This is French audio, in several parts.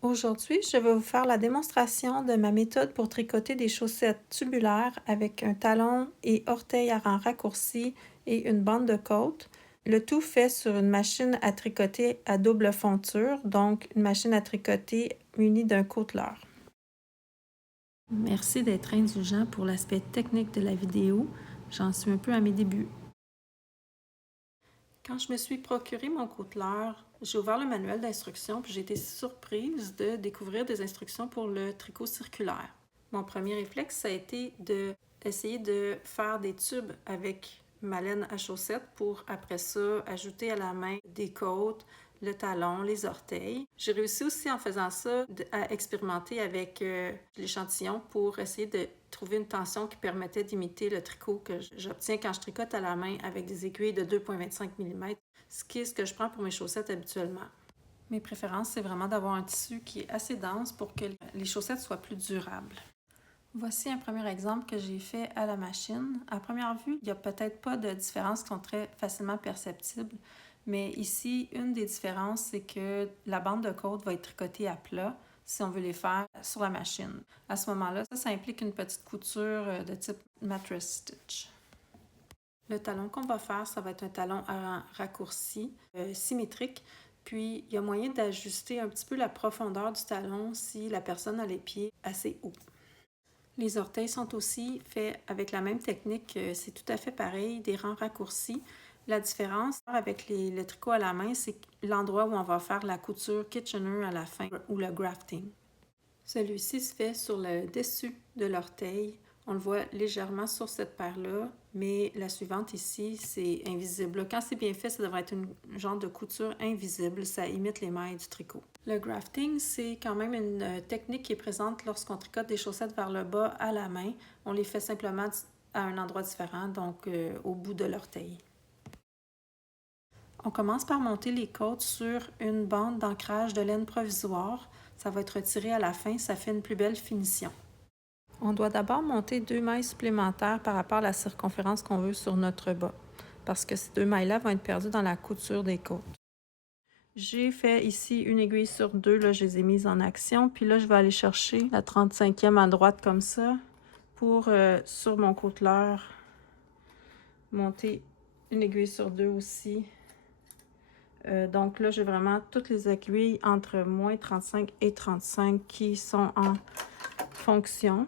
Aujourd'hui, je vais vous faire la démonstration de ma méthode pour tricoter des chaussettes tubulaires avec un talon et orteil à rang raccourci et une bande de côte. Le tout fait sur une machine à tricoter à double fonture, donc une machine à tricoter munie d'un côteleur. Merci d'être indulgent pour l'aspect technique de la vidéo. J'en suis un peu à mes débuts. Quand je me suis procuré mon côteleur, j'ai ouvert le manuel d'instructions puis j'ai été surprise de découvrir des instructions pour le tricot circulaire. Mon premier réflexe, ça a été d'essayer de faire des tubes avec ma laine à chaussettes pour après ça ajouter à la main des côtes, le talon, les orteils. J'ai réussi aussi en faisant ça à expérimenter avec l'échantillon pour essayer de trouver une tension qui permettait d'imiter le tricot que j'obtiens quand je tricote à la main avec des aiguilles de 2,25 mm, ce qui est ce que je prends pour mes chaussettes habituellement. Mes préférences, c'est vraiment d'avoir un tissu qui est assez dense pour que les chaussettes soient plus durables. Voici un premier exemple que j'ai fait à la machine. À première vue, il n'y a peut-être pas de différences qui sont très facilement perceptibles, mais ici, une des différences, c'est que la bande de côte va être tricotée à plat si on veut les faire sur la machine. À ce moment-là, ça implique une petite couture de type mattress stitch. Le talon qu'on va faire, ça va être un talon à raccourci, symétrique. Puis, il y a moyen d'ajuster un petit peu la profondeur du talon si la personne a les pieds assez hauts. Les orteils sont aussi faits avec la même technique, c'est tout à fait pareil, des rangs raccourcis. La différence avec le tricot à la main, c'est l'endroit où on va faire la couture Kitchener à la fin ou le grafting. Celui-ci se fait sur le dessus de l'orteil. On le voit légèrement sur cette paire-là, mais la suivante ici, c'est invisible. Quand c'est bien fait, ça devrait être un genre de couture invisible. Ça imite les mailles du tricot. Le grafting, c'est quand même une technique qui est présente lorsqu'on tricote des chaussettes vers le bas à la main. On les fait simplement à un endroit différent, donc au bout de l'orteil. On commence par monter les côtes sur une bande d'ancrage de laine provisoire. Ça va être retiré à la fin, ça fait une plus belle finition. On doit d'abord monter 2 mailles supplémentaires par rapport à la circonférence qu'on veut sur notre bas, parce que ces 2 mailles-là vont être perdues dans la couture des côtes. J'ai fait ici une aiguille sur 2, là je les ai mises en action, puis là je vais aller chercher la 35e à droite comme ça, pour sur mon côteleur, monter une aiguille sur 2 aussi. Donc là, j'ai vraiment toutes les aiguilles entre moins 35 et 35 qui sont en fonction.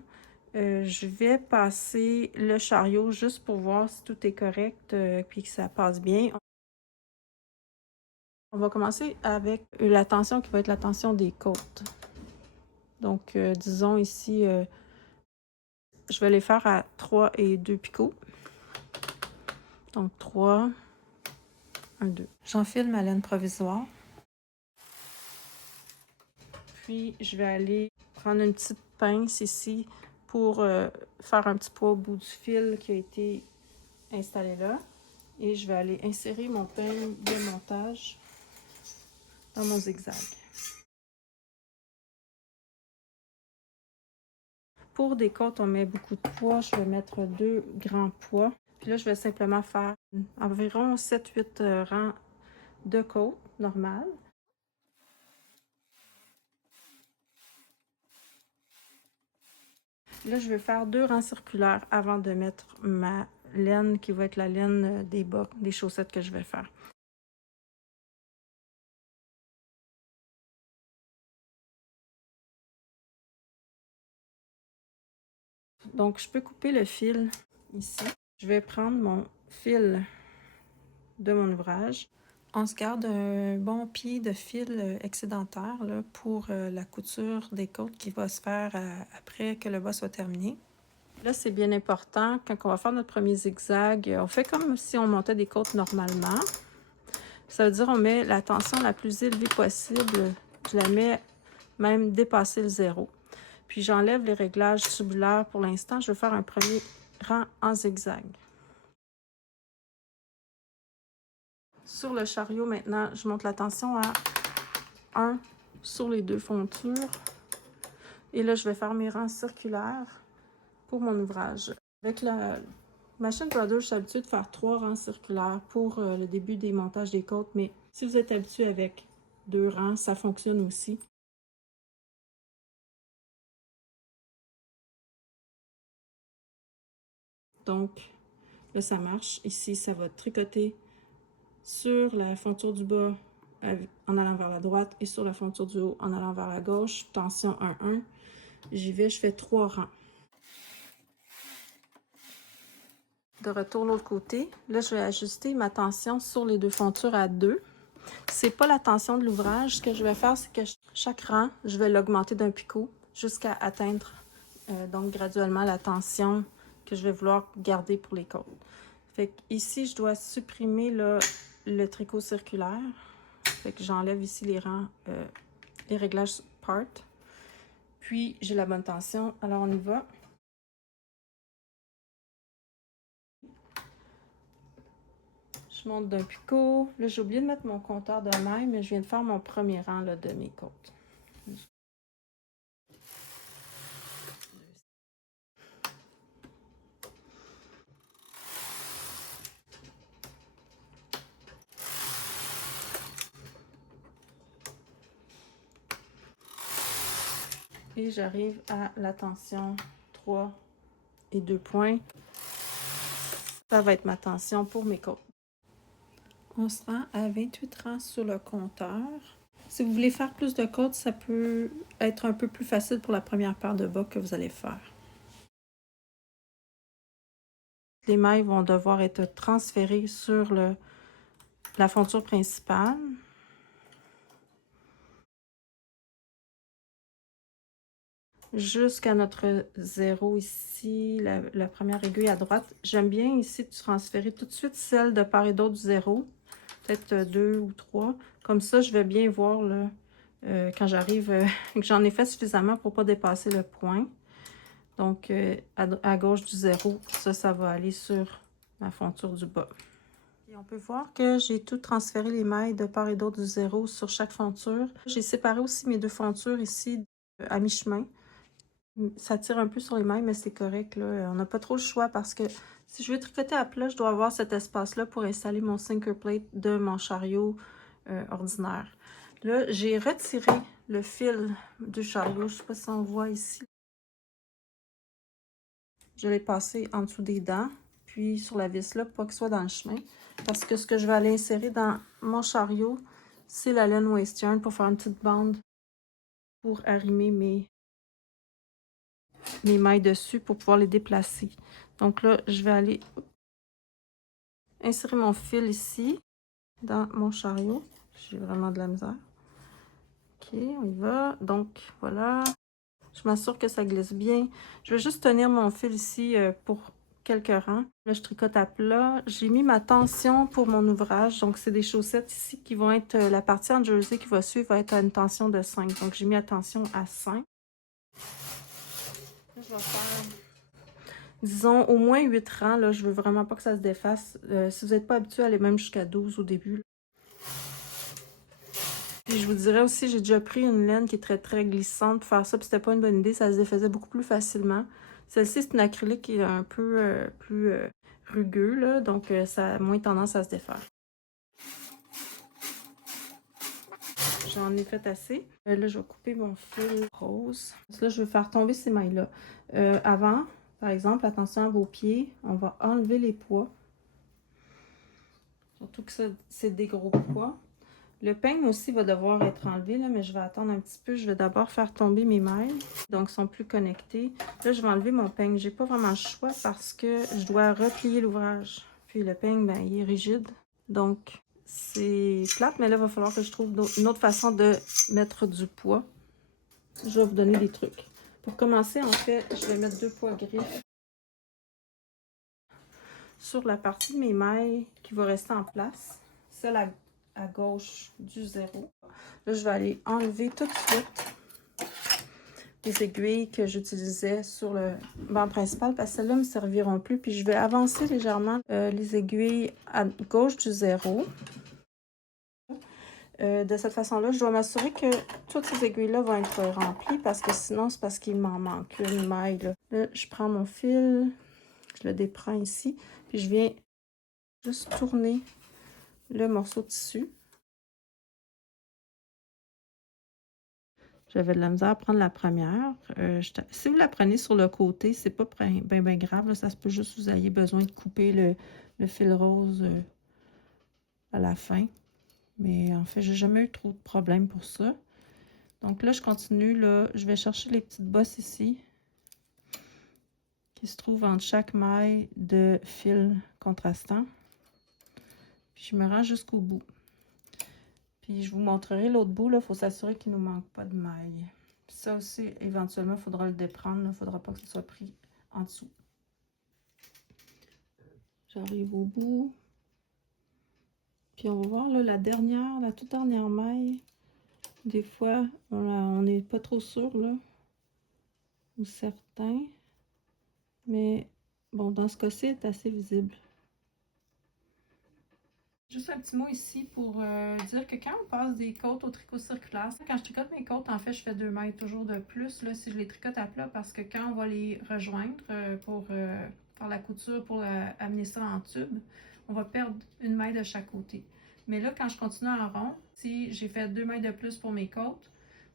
Je vais passer le chariot juste pour voir si tout est correct puis que ça passe bien. On va commencer avec la tension qui va être la tension des côtes. Donc, disons ici, je vais les faire à 3 et 2 picots. Donc, 3, 1, 2. J'enfile ma laine provisoire. Puis, je vais aller prendre une petite pince ici pour faire un petit poids au bout du fil qui a été installé là. Et je vais aller insérer mon peigne de montage dans mon zigzag. Pour des côtes, on met beaucoup de poids. Je vais mettre 2 grands poids. Puis là, je vais simplement faire environ 7-8 rangs de côtes normales. Là, je vais faire 2 rangs circulaires avant de mettre ma laine qui va être la laine des bas, des chaussettes que je vais faire. Donc, je peux couper le fil ici. Je vais prendre mon fil de mon ouvrage. On se garde un bon pied de fil excédentaire là, pour la couture des côtes qui va se faire après que le bas soit terminé. Là, c'est bien important, quand on va faire notre premier zigzag, on fait comme si on montait des côtes normalement. Ça veut dire qu'on met la tension la plus élevée possible. Je la mets même dépasser le 0. Puis j'enlève les réglages tubulaires pour l'instant. Je vais faire un premier rang en zigzag. Sur le chariot, maintenant, je monte la tension à 1 sur les 2 fontures. Et là, je vais faire mes rangs circulaires pour mon ouvrage. Avec la Machine Brothers, je suis habituée de faire 3 rangs circulaires pour le début des montages des côtes, mais si vous êtes habitué avec 2 rangs, ça fonctionne aussi. Donc, là, ça marche. Ici, ça va tricoter sur la fonture du bas en allant vers la droite et sur la fonture du haut en allant vers la gauche. Tension 1-1. J'y vais, je fais 3 rangs. De retour de l'autre côté, là, je vais ajuster ma tension sur les 2 fontures à 2. C'est pas la tension de l'ouvrage. Ce que je vais faire, c'est que chaque rang, je vais l'augmenter d'un picot jusqu'à atteindre donc graduellement la tension que je vais vouloir garder pour les côtes. Fait que ici, je dois supprimer là, le tricot circulaire. Fait que j'enlève ici les rangs, les réglages part. Puis, j'ai la bonne tension. Alors, on y va. Je monte d'un picot. Là, j'ai oublié de mettre mon compteur de mailles, mais je viens de faire mon premier rang là, de mes côtes. Et j'arrive à la tension 3 et 2 points. Ça va être ma tension pour mes côtes. On se rend à 28 rangs sur le compteur. Si vous voulez faire plus de côtes, ça peut être un peu plus facile pour la première paire de bas que vous allez faire. Les mailles vont devoir être transférées sur la fonture principale. Jusqu'à notre 0 ici, la première aiguille à droite. J'aime bien ici transférer tout de suite celle de part et d'autre du 0. Peut-être 2 ou 3. Comme ça, je vais bien voir là, quand j'arrive, que j'en ai fait suffisamment pour ne pas dépasser le point. Donc, à gauche du 0, ça va aller sur ma fonture du bas. Et on peut voir que j'ai tout transféré les mailles de part et d'autre du 0 sur chaque fonture. J'ai séparé aussi mes 2 fontures ici à mi-chemin. Ça tire un peu sur les mailles, mais c'est correct, là. On n'a pas trop le choix parce que si je veux tricoter à plat, je dois avoir cet espace-là pour installer mon sinker plate de mon chariot ordinaire. Là, j'ai retiré le fil du chariot. Je ne sais pas si on voit ici. Je l'ai passé en dessous des dents, puis sur la vis là, pour pas qu'il soit dans le chemin. Parce que ce que je vais aller insérer dans mon chariot, c'est la laine waste yarn pour faire une petite bande pour arrimer mes mailles dessus pour pouvoir les déplacer. Donc là, je vais aller insérer mon fil ici dans mon chariot. J'ai vraiment de la misère. Ok, on y va. Donc voilà. Je m'assure que ça glisse bien. Je vais juste tenir mon fil ici pour quelques rangs. Là, je tricote à plat. J'ai mis ma tension pour mon ouvrage. Donc, c'est des chaussettes ici qui vont être... la partie en jersey qui va suivre va être à une tension de 5. Donc, j'ai mis la tension à 5. Là, je vais faire, disons, au moins 8 rangs. Là, je veux vraiment pas que ça se défasse. Si vous n'êtes pas habitué à aller même jusqu'à 12 au début. Là. Puis je vous dirais aussi, j'ai déjà pris une laine qui est très très glissante pour faire ça, puis c'était pas une bonne idée, ça se défaisait beaucoup plus facilement. Celle-ci, c'est une acrylique qui est un peu plus rugueux, là, donc ça a moins tendance à se défaire. J'en ai fait assez. Là, je vais couper mon fil rose. Là, je vais faire tomber ces mailles-là. Avant, par exemple, attention à vos pieds, on va enlever les poids. Surtout que c'est des gros poids. Le peigne aussi va devoir être enlevé, là, mais je vais attendre un petit peu. Je vais d'abord faire tomber mes mailles, donc ils sont plus connectés. Là, je vais enlever mon peigne. J'ai pas vraiment le choix parce que je dois replier l'ouvrage. Puis le peigne, ben, il est rigide. Donc, c'est plate, mais là, il va falloir que je trouve une autre façon de mettre du poids. Je vais vous donner des trucs. Pour commencer, en fait, je vais mettre 2 poids griffes sur la partie de mes mailles qui va rester en place. Celle à gauche du 0. Là, je vais aller enlever tout de suite les aiguilles que j'utilisais sur le banc principal parce que celles-là ne me serviront plus. Puis je vais avancer légèrement les aiguilles à gauche du 0. De cette façon-là, je dois m'assurer que toutes ces aiguilles-là vont être remplies parce que sinon, c'est parce qu'il m'en manque une maille. Là, je prends mon fil, je le déprends ici, puis je viens juste tourner le morceau de tissu. J'avais de la misère à prendre la première. Si vous la prenez sur le côté, c'est pas bien grave. Là, ça se peut juste que vous ayez besoin de couper le fil rose à la fin. Mais en fait, j'ai jamais eu trop de problèmes pour ça. Donc là, je continue. Là, je vais chercher les petites bosses ici qui se trouvent entre chaque maille de fil contrastant. Puis je me rends jusqu'au bout. Puis je vous montrerai l'autre bout. Il faut s'assurer qu'il ne nous manque pas de mailles. Ça aussi, éventuellement, il faudra le déprendre. Il ne faudra pas que ce soit pris en dessous. J'arrive au bout. Puis on va voir là, la toute dernière maille. Des fois, on n'est pas trop sûr là. Ou certain. Mais bon, dans ce cas-ci, elle est assez visible. Juste un petit mot ici pour dire que quand on passe des côtes au tricot circulaire, quand je tricote mes côtes, en fait, je fais 2 mètres toujours de plus là, si je les tricote à plat parce que quand on va les rejoindre pour faire la couture, pour amener ça en tube, on va perdre 1 maille de chaque côté. Mais là, quand je continue en rond, si j'ai fait 2 mailles de plus pour mes côtes,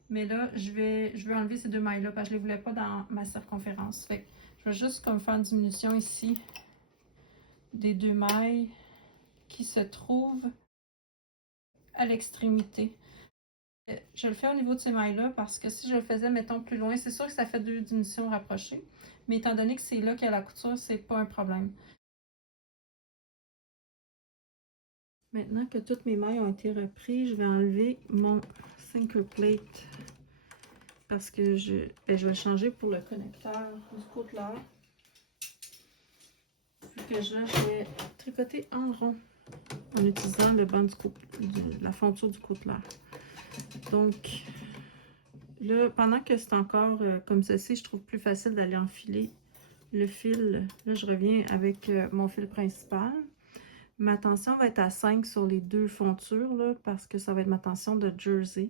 mais là, je veux enlever ces 2 mailles-là parce que je ne les voulais pas dans ma circonférence. Fait que je vais juste comme faire une diminution ici des 2 mailles qui se trouve à l'extrémité. Je le fais au niveau de ces mailles-là parce que si je le faisais, mettons, plus loin, c'est sûr que ça fait 2 diminutions rapprochées. Mais étant donné que c'est là qu'il y a la couture, c'est pas un problème. Maintenant que toutes mes mailles ont été reprises, je vais enlever mon sinker plate parce que je vais le changer pour le connecteur du côteleur. Puis que je vais tricoter en rond en utilisant le banc de la fonture du côteleur. Donc, là, pendant que c'est encore comme ceci, je trouve plus facile d'aller enfiler le fil. Là, je reviens avec mon fil principal. Ma tension va être à 5 sur les 2 fontures, là, parce que ça va être ma tension de jersey.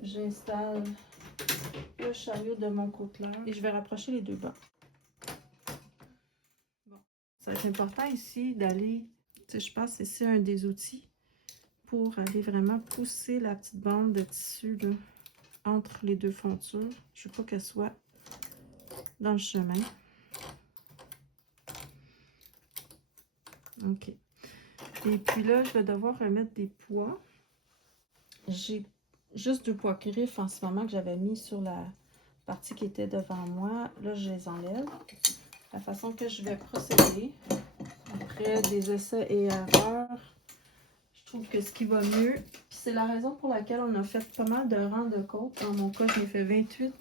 J'installe le chariot de mon côteleur et je vais rapprocher les 2 bancs. Bon. Ça va être important ici d'aller, je pense que c'est un des outils pour aller vraiment pousser la petite bande de tissu là, entre les 2 fontures. Je ne veux pas qu'elle soit dans le chemin. OK. Et puis là, je vais devoir remettre des poids. J'ai juste 2 poids griffes en ce moment que j'avais mis sur la partie qui était devant moi. Là, je les enlève. La façon que je vais procéder, après des essais et erreurs, je trouve que ce qui va mieux, c'est la raison pour laquelle on a fait pas mal de rangs de côtes. Dans mon cas, je m'ai fait 28.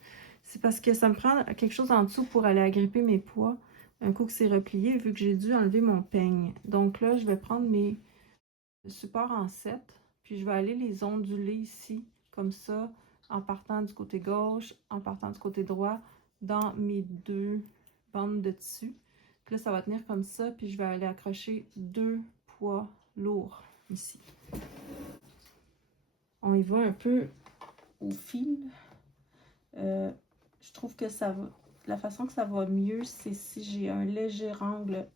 C'est parce que ça me prend quelque chose en dessous pour aller agripper mes poids. Un coup que c'est replié, vu que j'ai dû enlever mon peigne. Donc là, je vais prendre mes supports en 7, puis je vais aller les onduler ici, comme ça, en partant du côté gauche, en partant du côté droit, dans mes 2 bandes de tissu. Puis là, ça va tenir comme ça, puis je vais aller accrocher 2 poids lourds ici. On y va un peu au fil. Je trouve que ça va. La façon que ça va mieux, c'est si j'ai un léger angle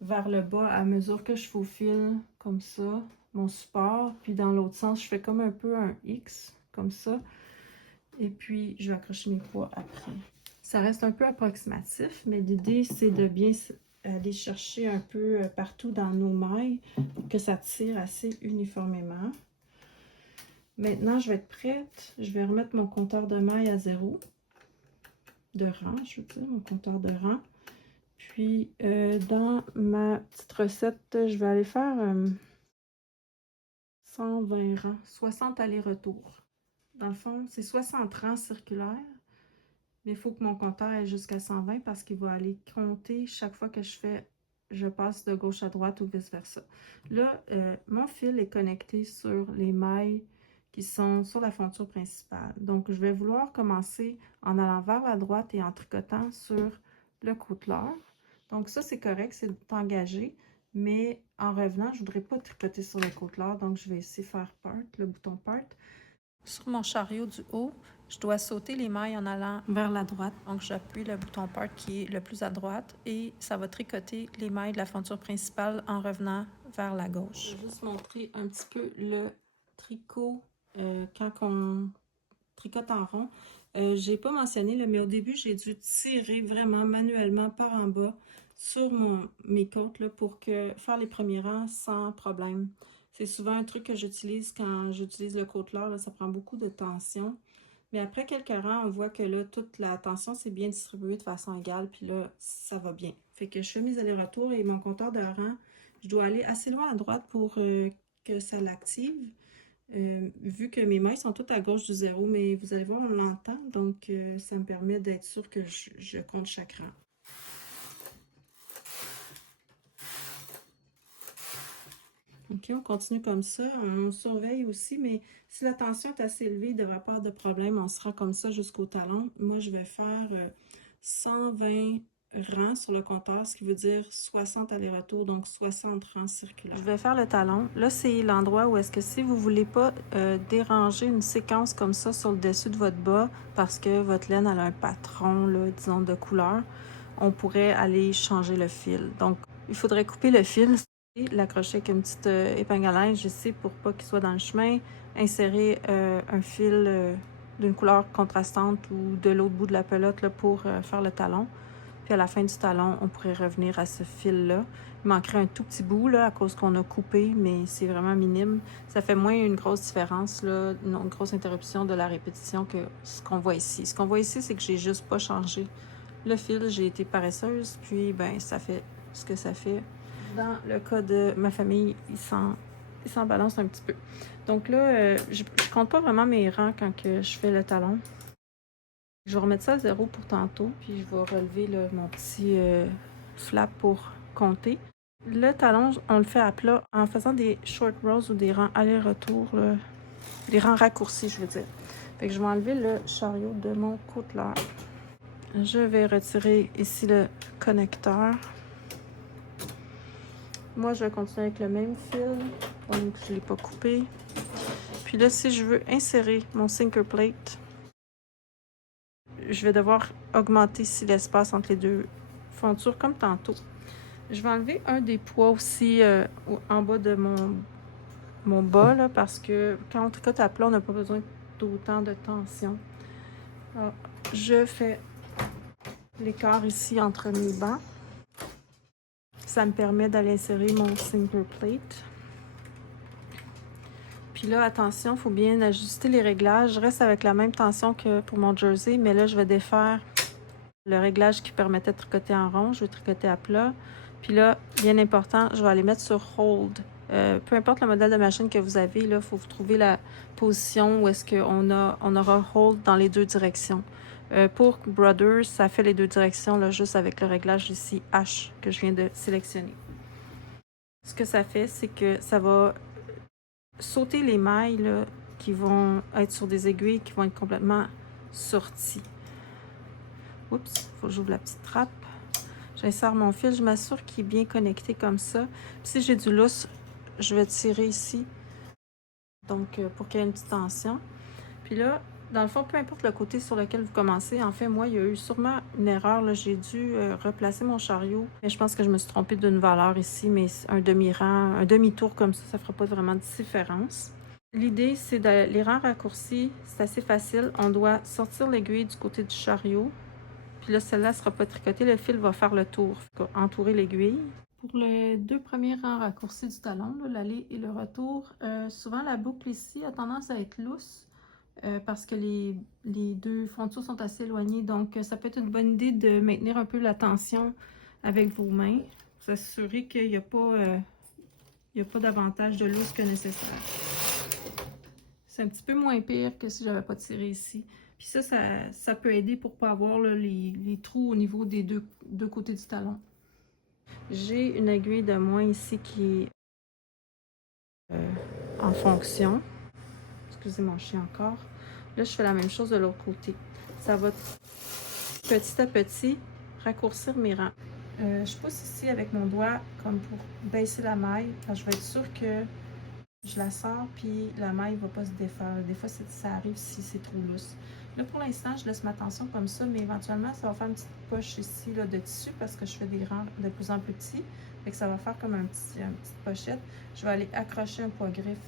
vers le bas à mesure que je faufile comme ça mon support. Puis dans l'autre sens, je fais comme un peu un X, comme ça. Et puis, je vais accrocher mes poids après. Ça reste un peu approximatif, mais l'idée, c'est de bien aller chercher un peu partout dans nos mailles pour que ça tire assez uniformément. Maintenant, je vais être prête. Je vais remettre mon compteur de mailles à 0. De rang, je veux dire, mon compteur de rang. Puis, dans ma petite recette, je vais aller faire 120 rangs, 60 allers-retours. Dans le fond, c'est 60 rangs circulaires, mais il faut que mon compteur aille jusqu'à 120 parce qu'il va aller compter chaque fois que je passe de gauche à droite ou vice-versa. Là, mon fil est connecté sur les mailles qui sont sur la fonture principale. Donc, je vais vouloir commencer en allant vers la droite et en tricotant sur le côteleur. Donc, ça, c'est correct, c'est engagé. Mais en revenant, je ne voudrais pas tricoter sur le côteleur. Donc, je vais ici faire part, le bouton part. Sur mon chariot du haut, je dois sauter les mailles en allant vers la droite. Donc, j'appuie le bouton part qui est le plus à droite et ça va tricoter les mailles de la fonture principale en revenant vers la gauche. Je vais juste montrer un petit peu le tricot quand on tricote en rond. J'ai pas mentionné, là, mais au début, j'ai dû tirer vraiment manuellement par en bas sur mes côtes là, pour faire les premiers rangs sans problème. C'est souvent un truc que j'utilise quand j'utilise le côteleur, là, ça prend beaucoup de tension. Mais après quelques rangs, on voit que là, toute la tension s'est bien distribuée de façon égale, puis là, ça va bien. Fait que je fais mes allers-retours et mon compteur de rang, je dois aller assez loin à droite pour que ça l'active. Vu que mes mailles sont toutes à gauche du zéro, mais vous allez voir, on l'entend, donc ça me permet d'être sûr que je compte chaque rang. OK, on continue comme ça. On surveille aussi, mais si la tension est assez élevée, il ne devrait pas avoir de problème. On sera comme ça jusqu'au talon. Moi, je vais faire 120 rangs sur le compteur, ce qui veut dire 60 allers-retours, donc 60 rangs circulaires. Je vais faire le talon. Là, c'est l'endroit où est-ce que si vous ne voulez pas déranger une séquence comme ça sur le dessus de votre bas, parce que votre laine a un patron, là, disons, de couleur, on pourrait aller changer le fil. Donc, il faudrait couper le fil. L'accrocher avec une petite épingle à linge ici pour pas qu'il soit dans le chemin, insérer un fil d'une couleur contrastante ou de l'autre bout de la pelote là, pour faire le talon. Puis à la fin du talon, on pourrait revenir à ce fil-là. Il manquerait un tout petit bout là, à cause qu'on a coupé, mais c'est vraiment minime. Ça fait moins une grosse différence, là, une grosse interruption de la répétition que ce qu'on voit ici. Ce qu'on voit ici, c'est que j'ai juste pas changé le fil. J'ai été paresseuse, puis ben ça fait ce que ça fait. Dans le cas de ma famille, ils s'en balancent un petit peu. Donc là, je compte pas vraiment mes rangs quand que je fais le talon. Je vais remettre ça à 0 pour tantôt, puis je vais relever là, mon petit flap pour compter. Le talon, on le fait à plat en faisant des short rows ou des rangs aller-retour, des rangs raccourcis, je veux dire. Fait que je vais enlever le chariot de mon côteleur. Je vais retirer ici le connecteur. Moi, je vais continuer avec le même fil, donc je ne l'ai pas coupé. Puis là, si je veux insérer mon sinker plate, je vais devoir augmenter ici l'espace entre les deux fournitures comme tantôt. Je vais enlever un des poids aussi en bas de mon bas, là, parce que quand on tricote à plat, on n'a pas besoin d'autant de tension. Alors, je fais l'écart ici entre mes bancs. Ça me permet d'aller insérer mon sinker plate. Puis là, attention, il faut bien ajuster les réglages. Je reste avec la même tension que pour mon jersey, mais là, je vais défaire le réglage qui permettait de tricoter en rond. Je vais tricoter à plat. Puis là, bien important, je vais aller mettre sur hold. Peu importe le modèle de machine que vous avez, il faut vous trouver la position où est-ce qu'on aura hold dans les deux directions. Pour Brothers, ça fait les deux directions, là, juste avec le réglage ici H que je viens de sélectionner. Ce que ça fait, c'est que ça va sauter les mailles là, qui vont être sur des aiguilles qui vont être complètement sorties. Oups, il faut que j'ouvre la petite trappe. J'insère mon fil, je m'assure qu'il est bien connecté comme ça. Puis si j'ai du lousse, je vais tirer ici. Donc, pour qu'il y ait une petite tension. Puis là, dans le fond, peu importe le côté sur lequel vous commencez, en fait, moi, il y a eu sûrement une erreur. J'ai dû replacer mon chariot. Mais je pense que je me suis trompée d'une valeur ici, mais un demi-rang, un demi-tour comme ça ne fera pas vraiment de différence. L'idée, c'est les rangs raccourcis, c'est assez facile. On doit sortir l'aiguille du côté du chariot. Puis là, celle-là ne sera pas tricotée. Le fil va faire le tour, entourer l'aiguille. Pour les deux premiers rangs raccourcis du talon, l'aller et le retour, souvent la boucle ici a tendance à être lousse parce que les deux frontures sont assez éloignées. Donc, ça peut être une bonne idée de maintenir un peu la tension avec vos mains. Vous assurer qu'il n'y a pas davantage de lousse que nécessaire. C'est un petit peu moins pire que si j'avais pas tiré ici. Puis ça peut aider pour ne pas avoir là, les trous au niveau des deux côtés du talon. J'ai une aiguille de moins ici qui est en fonction. Excusez mon chien encore. Là, je fais la même chose de l'autre côté. Ça va petit à petit raccourcir mes rangs. Je pousse ici avec mon doigt comme pour baisser la maille. Je vais être sûre que je la sors, puis la maille ne va pas se défaire. Des fois, ça arrive si c'est trop lousse. Là, pour l'instant, je laisse ma tension comme ça, mais éventuellement, ça va faire une petite poche ici là, de tissu parce que je fais des rangs de plus en plus petits. Fait que ça va faire comme une petite pochette. Je vais aller accrocher un poids-griffe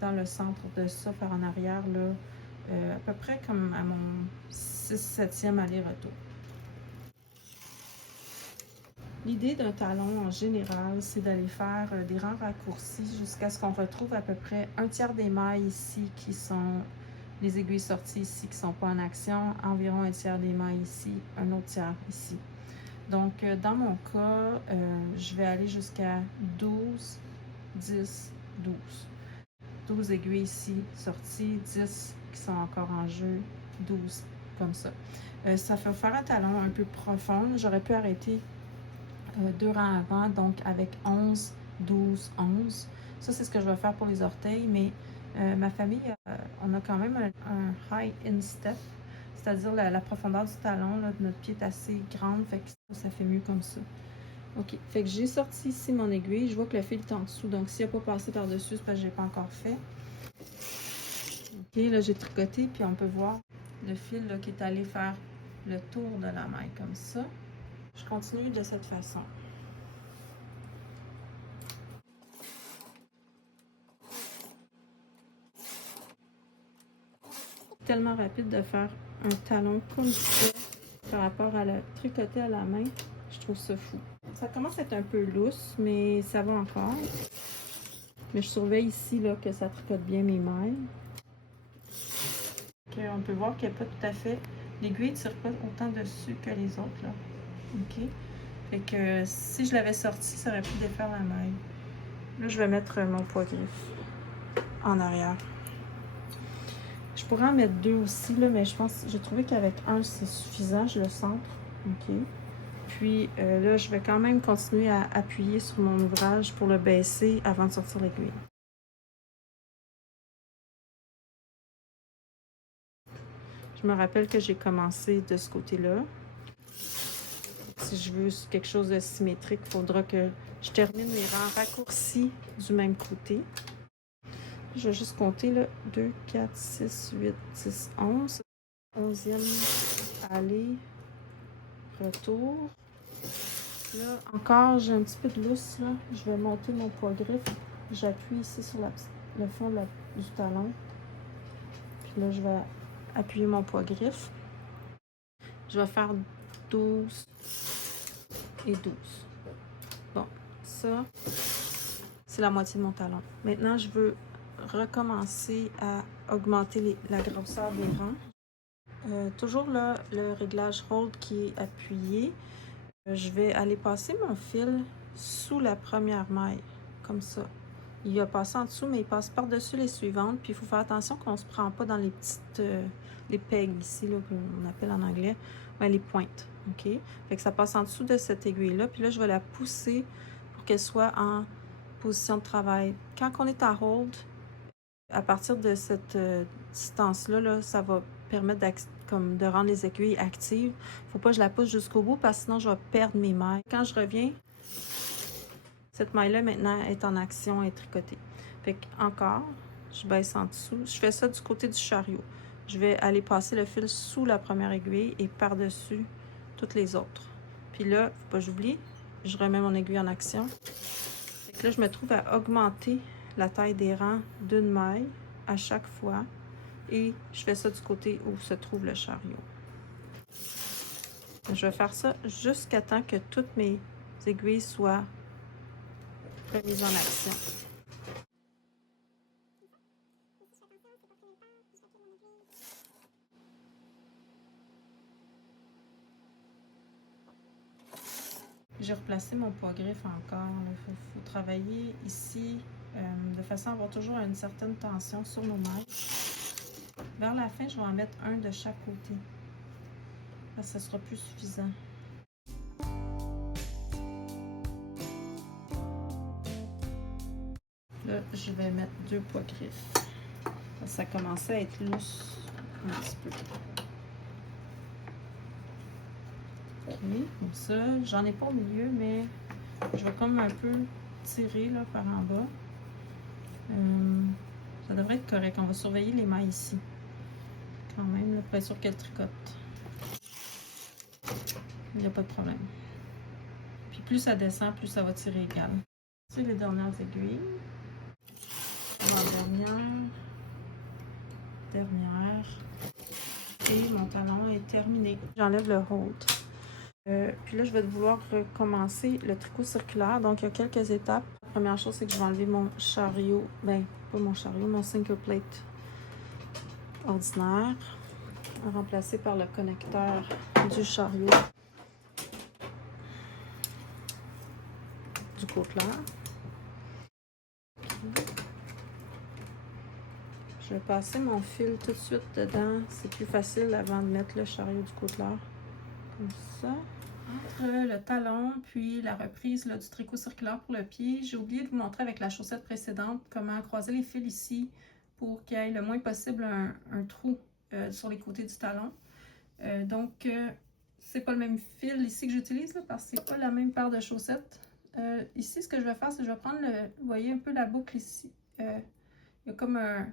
dans le centre de ça par en arrière, là, à peu près comme à mon 6-7e aller-retour. L'idée d'un talon en général, c'est d'aller faire des rangs raccourcis jusqu'à ce qu'on retrouve à peu près un tiers des mailles ici qui sont les aiguilles sorties ici qui ne sont pas en action, environ un tiers des mailles ici, un autre tiers ici. Donc, dans mon cas, je vais aller jusqu'à 12, 10, 12. 12 aiguilles ici sorties, 10 qui sont encore en jeu, 12 comme ça. Ça fait faire un talon un peu profond. J'aurais pu arrêter 2 rangs avant, donc avec 11, 12, 11. Ça, c'est ce que je vais faire pour les orteils, mais ma famille, on a quand même un high instep, c'est-à-dire la profondeur du talon là, de notre pied est assez grande, fait que ça fait mieux comme ça. OK, fait que j'ai sorti ici mon aiguille, je vois que le fil est en dessous, donc s'il n'a pas passé par-dessus, c'est parce que je n'ai pas encore fait. OK, là j'ai tricoté, puis on peut voir le fil là, qui est allé faire le tour de la maille comme ça. Je continue de cette façon. Tellement rapide de faire un talon comme ça par rapport à le tricoter à la main, je trouve ça fou. Ça commence à être un peu lousse, mais ça va encore. Mais je surveille ici là, que ça tricote bien mes mailles. Okay, on peut voir qu'il n'y a pas tout à fait... L'aiguille ne tire pas autant dessus que les autres. Là. OK? Fait que si je l'avais sorti, ça aurait pu défaire la maille. Là, je vais mettre mon poids-griffe en arrière. Je pourrais en mettre 2 aussi, là, mais je pense, j'ai trouvé qu'avec un, c'est suffisant, je le centre. OK. Puis là, je vais quand même continuer à appuyer sur mon ouvrage pour le baisser avant de sortir l'aiguille. Je me rappelle que j'ai commencé de ce côté-là. Si je veux quelque chose de symétrique, il faudra que je termine les rangs raccourcis du même côté. Je vais juste compter là, 2, 4, 6, 8, 10, 11. 11e aller, retour. Là, encore, j'ai un petit peu de lousse. Là. Je vais monter mon poids-griffe. J'appuie ici sur le fond du talon. Puis là, je vais appuyer mon poids-griffe. Je vais faire 12 et 12. Bon, ça, c'est la moitié de mon talon. Maintenant, je veux recommencer à augmenter la grosseur des rangs. Toujours là, le réglage hold qui est appuyé. Je vais aller passer mon fil sous la première maille, comme ça. Il va passer en dessous, mais il passe par-dessus les suivantes. Puis il faut faire attention qu'on ne se prend pas dans les petites... les pegs ici, là, qu'on appelle en anglais, les pointes. OK? Fait que ça passe en dessous de cette aiguille-là. Puis là, je vais la pousser pour qu'elle soit en position de travail. Quand on est à hold, à partir de cette distance-là, là, ça va permettre de rendre les aiguilles actives. Faut pas que je la pousse jusqu'au bout parce que sinon je vais perdre mes mailles. Quand je reviens, cette maille-là maintenant est en action et tricotée. Fait que encore, je baisse en dessous. Je fais ça du côté du chariot. Je vais aller passer le fil sous la première aiguille et par-dessus toutes les autres. Puis là, faut pas que j'oublie, je remets mon aiguille en action. Fait que là, je me trouve à augmenter la taille des rangs d'une maille à chaque fois. Et je fais ça du côté où se trouve le chariot. Je vais faire ça jusqu'à temps que toutes mes aiguilles soient remises en action. J'ai replacé mon poids-griffe encore. Il faut travailler ici de façon à avoir toujours une certaine tension sur nos mailles. Vers la fin, je vais en mettre un de chaque côté. Parce que ça sera plus suffisant. Là, je vais mettre 2 poids-griffes. Ça commençait à être lousse un petit peu. OK, comme ça. J'en ai pas au milieu, mais je vais comme un peu tirer là, par en bas. Ça devrait être correct. On va surveiller les mailles ici. Quand même, là, pour être sûr qu'elles tricotent. Il n'y a pas de problème. Puis plus ça descend, plus ça va tirer égal. C'est les dernières aiguilles. La dernière. dernière. Et mon talon est terminé. J'enlève le hold. Puis là, je vais vouloir recommencer le tricot circulaire. Donc, il y a quelques étapes. La première chose, c'est que je vais enlever mon chariot. Ben, pas mon chariot, mon single plate ordinaire. Remplacé par le connecteur du chariot du côteleur. Je vais passer mon fil tout de suite dedans. C'est plus facile avant de mettre le chariot du côteleur. Comme ça. Entre le talon puis la reprise là, du tricot circulaire pour le pied, j'ai oublié de vous montrer avec la chaussette précédente comment croiser les fils ici pour qu'il y ait le moins possible un trou sur les côtés du talon. Donc, c'est pas le même fil ici que j'utilise parce que c'est pas la même paire de chaussettes. Ici, ce que je vais faire, c'est que je vais prendre vous voyez un peu la boucle ici. Il y a comme un,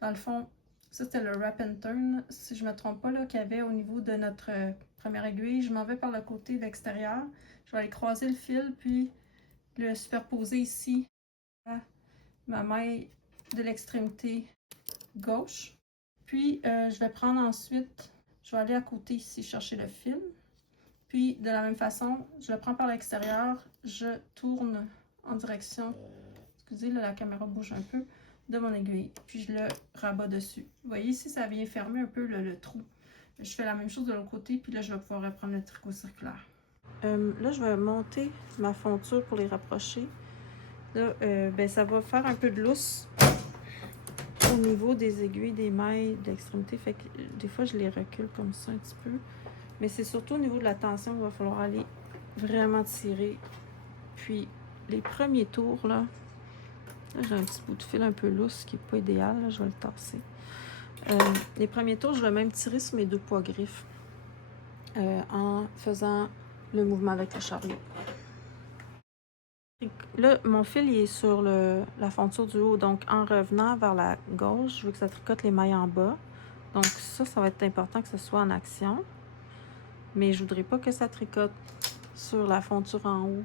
dans le fond, ça c'était le wrap and turn, si je me trompe pas, là, qu'il y avait au niveau de notre première aiguille. Je m'en vais par le côté extérieur. Je vais aller croiser le fil, puis le superposer ici à ma maille de l'extrémité gauche. Puis, je vais prendre ensuite, je vais aller à côté ici chercher le fil. Puis, de la même façon, je le prends par l'extérieur, je tourne en direction, excusez, là, la caméra bouge un peu, de mon aiguille. Puis, je le rabats dessus. Vous voyez ici, ça vient fermer un peu le trou. Je fais la même chose de l'autre côté, puis là, je vais pouvoir reprendre le tricot circulaire. Là, je vais monter ma fonture pour les rapprocher. Là, ben, ça va faire un peu de lousse au niveau des aiguilles, des mailles, de l'extrémité. Fait que des fois, je les recule comme ça un petit peu. Mais c'est surtout au niveau de la tension qu'il va falloir aller vraiment tirer. Puis, les premiers tours, là j'ai un petit bout de fil un peu lousse qui n'est pas idéal. Là, je vais le tasser. Les premiers tours, je vais même tirer sur mes 2 poids griffes en faisant le mouvement avec le chariot. Là, mon fil il est sur la fonture du haut. Donc, en revenant vers la gauche, je veux que ça tricote les mailles en bas. Donc, ça va être important que ce soit en action. Mais je voudrais pas que ça tricote sur la fonture en haut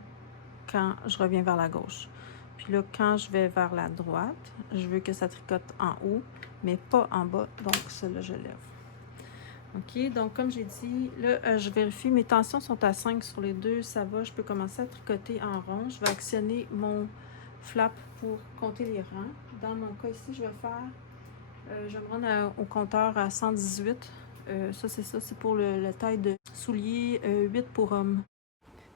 quand je reviens vers la gauche. Puis là, quand je vais vers la droite, je veux que ça tricote en haut, mais pas en bas. Donc, cela, je lève. OK, donc comme j'ai dit, là, je vérifie, mes tensions sont à 5 sur les deux, ça va, je peux commencer à tricoter en rond. Je vais actionner mon flap pour compter les rangs. Dans mon cas ici, je vais faire, je vais me rendre au compteur à 118. Ça, c'est pour le taille de soulier 8 pour homme.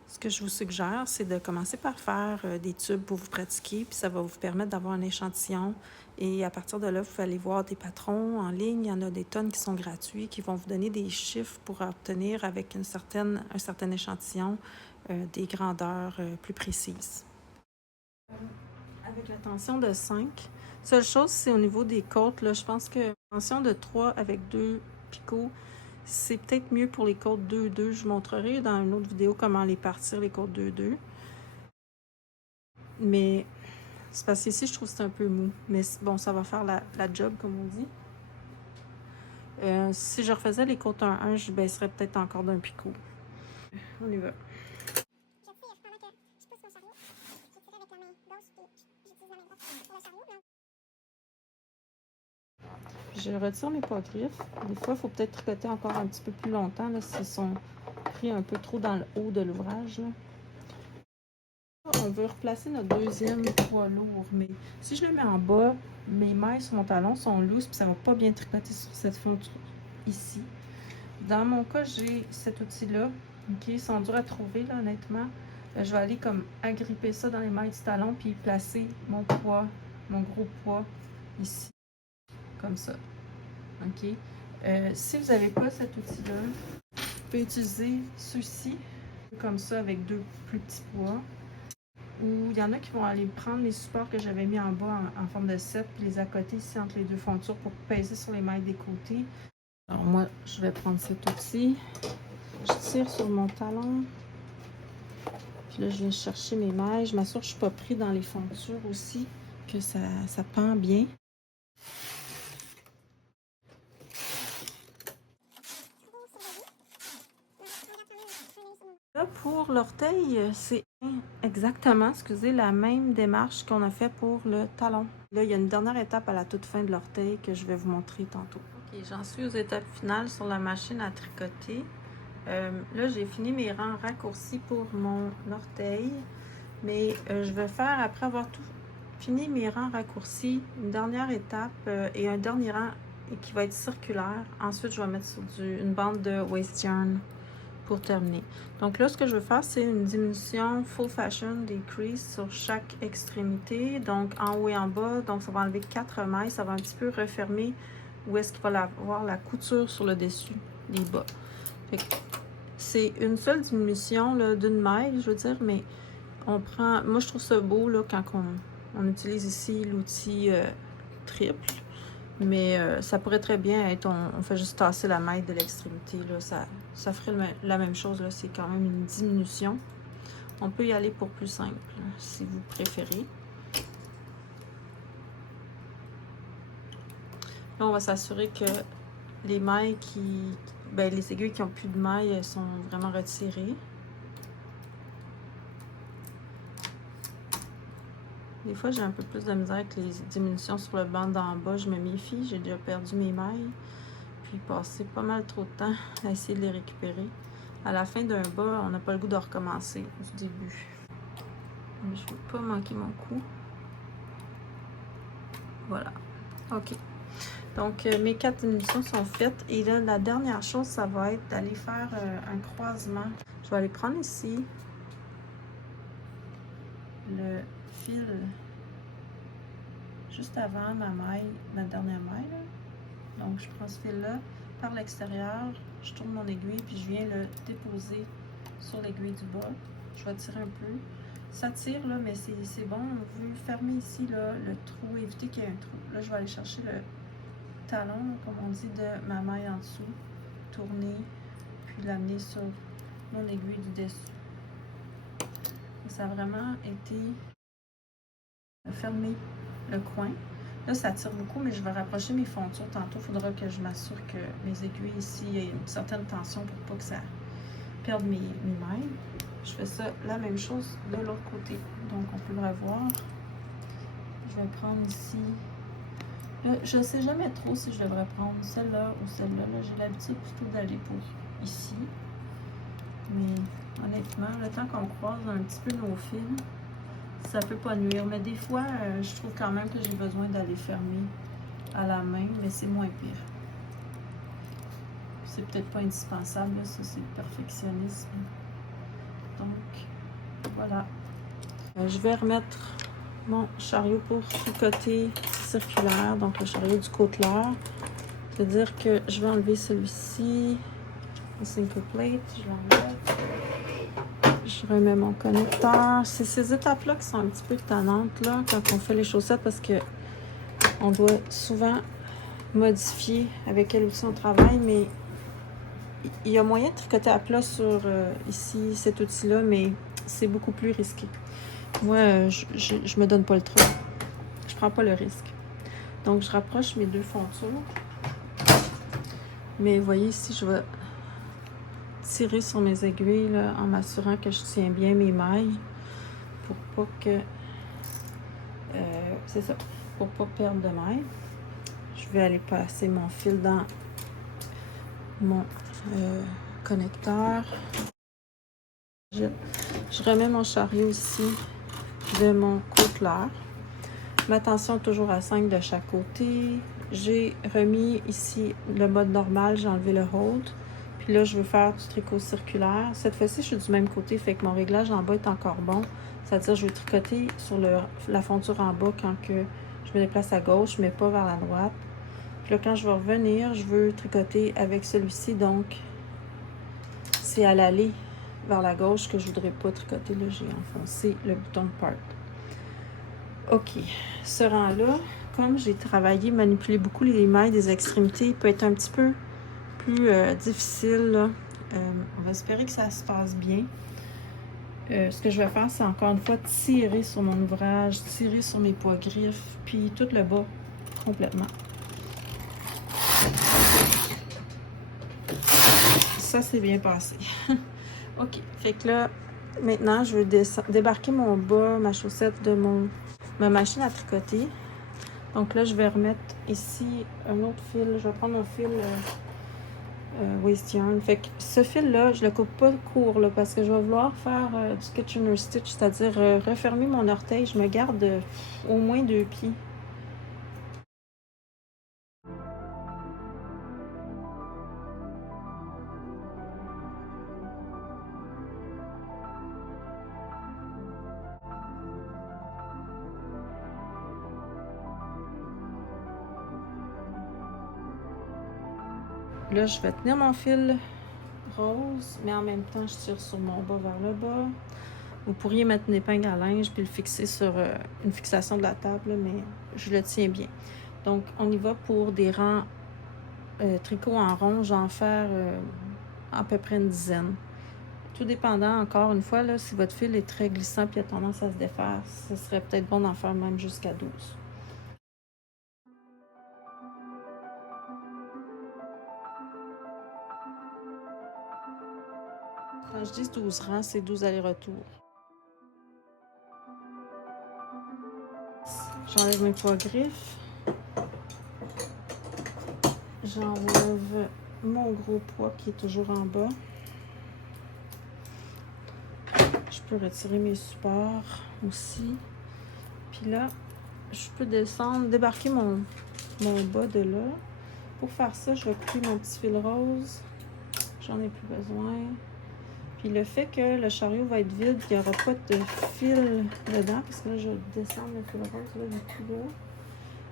Ce que je vous suggère, c'est de commencer par faire des tubes pour vous pratiquer, puis ça va vous permettre d'avoir un échantillon. Et à partir de là, vous allez voir des patrons en ligne. Il y en a des tonnes qui sont gratuits, qui vont vous donner des chiffres pour obtenir avec un certain échantillon des grandeurs plus précises. Avec la tension de 5, seule chose, c'est au niveau des côtes. Là, je pense que la tension de 3 avec 2 picots, c'est peut-être mieux pour les côtes 2-2. Je vous montrerai dans une autre vidéo comment les partir, les côtes 2-2. Mais c'est parce qu'ici, je trouve que c'est un peu mou. Mais bon, ça va faire la job, comme on dit. Si je refaisais les côtes 1-1, je baisserais peut-être encore d'un picot. On y va. Je retire mes poids griffes. Des fois, il faut peut-être tricoter encore un petit peu plus longtemps là, s'ils sont pris un peu trop dans le haut de l'ouvrage. On veut replacer notre deuxième poids lourd, mais si je le mets en bas, mes mailles sur mon talon sont lousses puis ça va pas bien tricoter sur cette fonture ici. Dans mon cas, j'ai cet outil-là, ok, ils sont durs à trouver là, honnêtement. Je vais aller comme agripper ça dans les mailles du talon puis placer mon poids, mon gros poids ici, comme ça. OK? Si vous n'avez pas cet outil-là, vous pouvez utiliser ceux-ci, comme ça, avec 2 plus petits poids. Ou il y en a qui vont aller prendre les supports que j'avais mis en bas en forme de 7 puis les accoter ici entre les 2 fontures pour peser sur les mailles des côtés. Alors moi, je vais prendre cet outil. Je tire sur mon talon. Puis là, je viens chercher mes mailles. Je m'assure que je ne suis pas pris dans les fontures aussi, que ça pend bien. Là, pour l'orteil, c'est exactement, excusez, la même démarche qu'on a fait pour le talon. Là, il y a une dernière étape à la toute fin de l'orteil que je vais vous montrer tantôt. Ok, j'en suis aux étapes finales sur la machine à tricoter. Là, j'ai fini mes rangs raccourcis pour mon orteil, mais je vais faire, après avoir tout fini mes rangs raccourcis, une dernière étape et un dernier rang qui va être circulaire. Ensuite, je vais mettre sur une bande de waste yarn pour terminer. Donc là, ce que je veux faire, c'est une diminution full fashion des creases sur chaque extrémité, donc en haut et en bas. Donc ça va enlever 4 mailles, ça va un petit peu refermer où est-ce qu'il va avoir la couture sur le dessus des bas. C'est une seule diminution d'une maille, je veux dire, mais on prend... Moi, je trouve ça beau là, quand on utilise ici l'outil triple. Mais ça pourrait très bien être, on fait juste tasser la maille de l'extrémité. Ça ferait la même chose. C'est quand même une diminution. On peut y aller pour plus simple, si vous préférez. Là, on va s'assurer que les mailles les aiguilles qui n'ont plus de mailles, elles sont vraiment retirées. Des fois, j'ai un peu plus de misère avec les diminutions sur le banc d'en bas. Je me méfie, j'ai déjà perdu mes mailles. Puis passer pas mal trop de temps à essayer de les récupérer. À la fin d'un bas, on n'a pas le goût de recommencer du début. Mais je ne veux pas manquer mon coup. Voilà. OK. Donc, mes 4 diminutions sont faites. Et là, la dernière chose, ça va être d'aller faire un croisement. Je vais aller prendre ici le fil juste avant ma dernière maille. Là. Donc, je prends ce fil-là par l'extérieur, je tourne mon aiguille, puis je viens le déposer sur l'aiguille du bas. Je vais tirer un peu. Ça tire, là, mais c'est bon. On veut fermer ici là, le trou, éviter qu'il y ait un trou. Là, je vais aller chercher le talon, comme on dit, de ma maille en dessous, tourner, puis l'amener sur mon aiguille du dessus. Et ça a vraiment été fermer le coin. Là, ça tire beaucoup, mais je vais rapprocher mes fontures tantôt. Il faudra que je m'assure que mes aiguilles ici aient une certaine tension pour pas que ça perde mes mailles. Je fais ça, la même chose de l'autre côté. Donc, on peut le revoir. Je vais prendre ici. Là, je ne sais jamais trop si je devrais prendre celle-là ou celle-là. Là, j'ai l'habitude plutôt d'aller pour ici. Mais honnêtement, le temps qu'on croise un petit peu nos fils, ça peut pas nuire. Mais des fois, je trouve quand même que j'ai besoin d'aller fermer à la main, mais c'est moins pire. C'est peut-être pas indispensable, là, ça c'est le perfectionnisme. Donc, voilà. Je vais remettre mon chariot pour tricoter circulaire, donc le chariot du côteleur. C'est-à-dire que je vais enlever celui-ci, le single plate, je l'enlève. Je remets mon connecteur. C'est ces étapes-là qui sont un petit peu tannantes là, quand on fait les chaussettes parce que on doit souvent modifier avec quel outil on travaille, mais il y a moyen de tricoter à plat sur ici, cet outil-là, mais c'est beaucoup plus risqué. Moi, je me donne pas le truc. Je prends pas le risque. Donc, je rapproche mes deux fontures. Mais vous voyez ici, je vais tirer sur mes aiguilles là, en m'assurant que je tiens bien mes mailles pour pas que... c'est ça, pour pas perdre de mailles. Je vais aller passer mon fil dans mon connecteur. Je remets mon chariot ici de mon côteleur. Ma tension est toujours à 5 de chaque côté. J'ai remis ici le mode normal, j'ai enlevé le hold. Puis là, je veux faire du tricot circulaire. Cette fois-ci, je suis du même côté, fait que mon réglage en bas est encore bon. C'est-à-dire, je vais tricoter sur la fonture en bas quand que je me déplace à gauche, mais pas vers la droite. Puis là, quand je vais revenir, je veux tricoter avec celui-ci, donc c'est à l'aller vers la gauche que je voudrais pas tricoter. Là, j'ai enfoncé le bouton de part. OK. Ce rang-là, comme j'ai travaillé, manipulé beaucoup les mailles des extrémités, il peut être un petit peu plus difficile. Là. On va espérer que ça se passe bien. Ce que je vais faire, c'est encore une fois tirer sur mon ouvrage, tirer sur mes poids griffes, puis tout le bas complètement. Ça s'est bien passé. OK. Fait que là, maintenant, je veux débarquer mon bas, ma chaussette de ma machine à tricoter. Donc là, je vais remettre ici un autre fil. Je vais prendre mon fil waste yarn. Fait que ce fil-là, je le coupe pas court là, parce que je vais vouloir faire du Kitchener Stitch, c'est-à-dire refermer mon orteil. Je me garde au moins 2 pieds. Là, je vais tenir mon fil rose, mais en même temps, je tire sur mon bas vers le bas. Vous pourriez mettre une épingle à linge puis le fixer sur une fixation de la table, mais je le tiens bien. Donc, on y va pour des rangs tricot en rond. Je vais en faire à peu près une dizaine. Tout dépendant, encore une fois, là, si votre fil est très glissant et a tendance à se défaire, ce serait peut-être bon d'en faire même jusqu'à 12. Quand je dis 12 rangs, c'est 12 allers-retours. J'enlève mes poids griffes. J'enlève mon gros poids qui est toujours en bas. Je peux retirer mes supports aussi. Puis là, je peux débarquer mon bas de là. Pour faire ça, je vais couper mon petit fil rose. J'en ai plus besoin. Puis le fait que le chariot va être vide, il n'y aura pas de fil dedans, parce que là, je vais descendre le fil rose, là, du coup, là.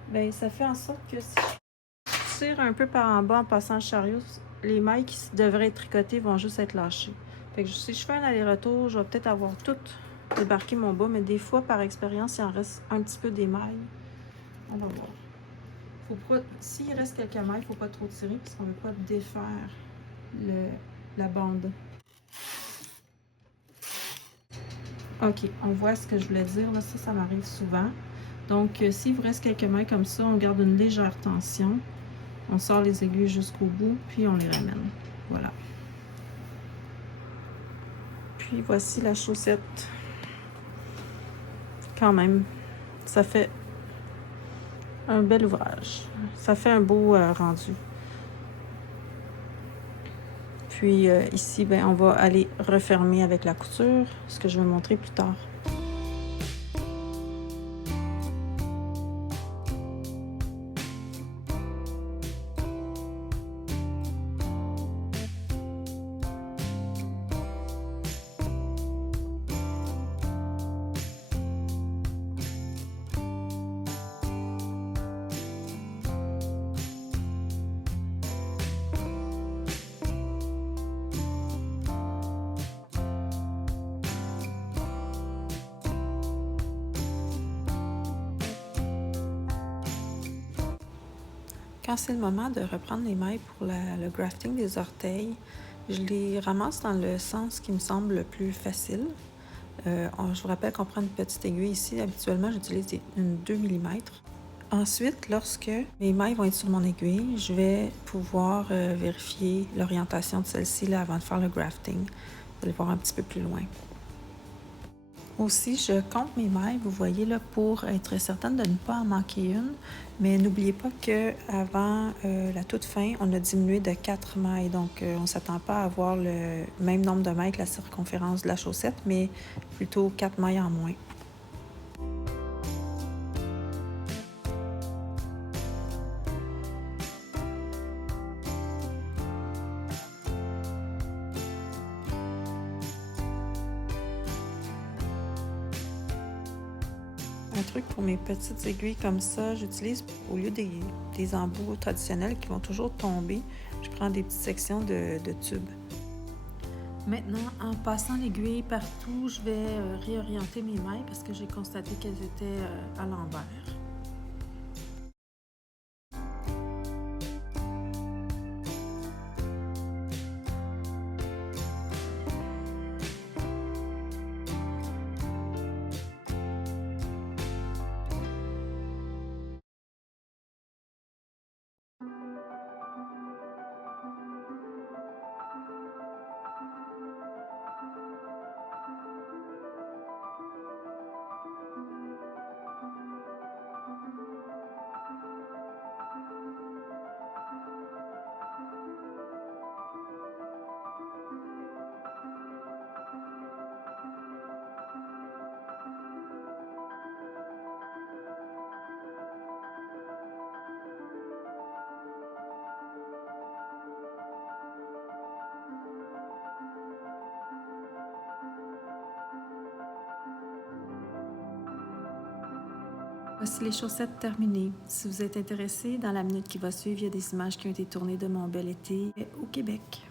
Bien, ça fait en sorte que si je tire un peu par en bas en passant le chariot, les mailles qui devraient être tricotées vont juste être lâchées. Fait que si je fais un aller-retour, je vais peut-être avoir tout débarqué mon bas, mais des fois, par expérience, il en reste un petit peu des mailles. On va voir. S'il reste quelques mailles, il ne faut pas trop tirer, parce qu'on ne veut pas défaire la bande. OK, on voit ce que je voulais dire. Là, ça m'arrive souvent. Donc, s'il vous reste quelques mailles comme ça, on garde une légère tension. On sort les aiguilles jusqu'au bout, puis on les ramène. Voilà. Puis, voici la chaussette. Quand même, ça fait un bel ouvrage. Ça fait un beau rendu. Puis, ici, ben, on va aller refermer avec la couture, ce que je vais montrer plus tard. Quand c'est le moment de reprendre les mailles pour le grafting des orteils, je les ramasse dans le sens qui me semble le plus facile. Je vous rappelle qu'on prend une petite aiguille ici. Habituellement, j'utilise une 2 mm. Ensuite, lorsque mes mailles vont être sur mon aiguille, je vais pouvoir vérifier l'orientation de celle-ci avant de faire le grafting. Vous allez voir un petit peu plus loin. Aussi, je compte mes mailles, vous voyez, là, pour être certaine de ne pas en manquer une. Mais n'oubliez pas qu'avant la toute fin, on a diminué de 4 mailles. Donc, on ne s'attend pas à avoir le même nombre de mailles que la circonférence de la chaussette, mais plutôt 4 mailles en moins. Un truc pour mes petites aiguilles comme ça, j'utilise au lieu des embouts traditionnels qui vont toujours tomber, je prends des petites sections de tubes. Maintenant, en passant l'aiguille partout, je vais réorienter mes mailles parce que j'ai constaté qu'elles étaient à l'envers. Voici les chaussettes terminées. Si vous êtes intéressé, dans la minute qui va suivre, il y a des images qui ont été tournées de mon bel été au Québec.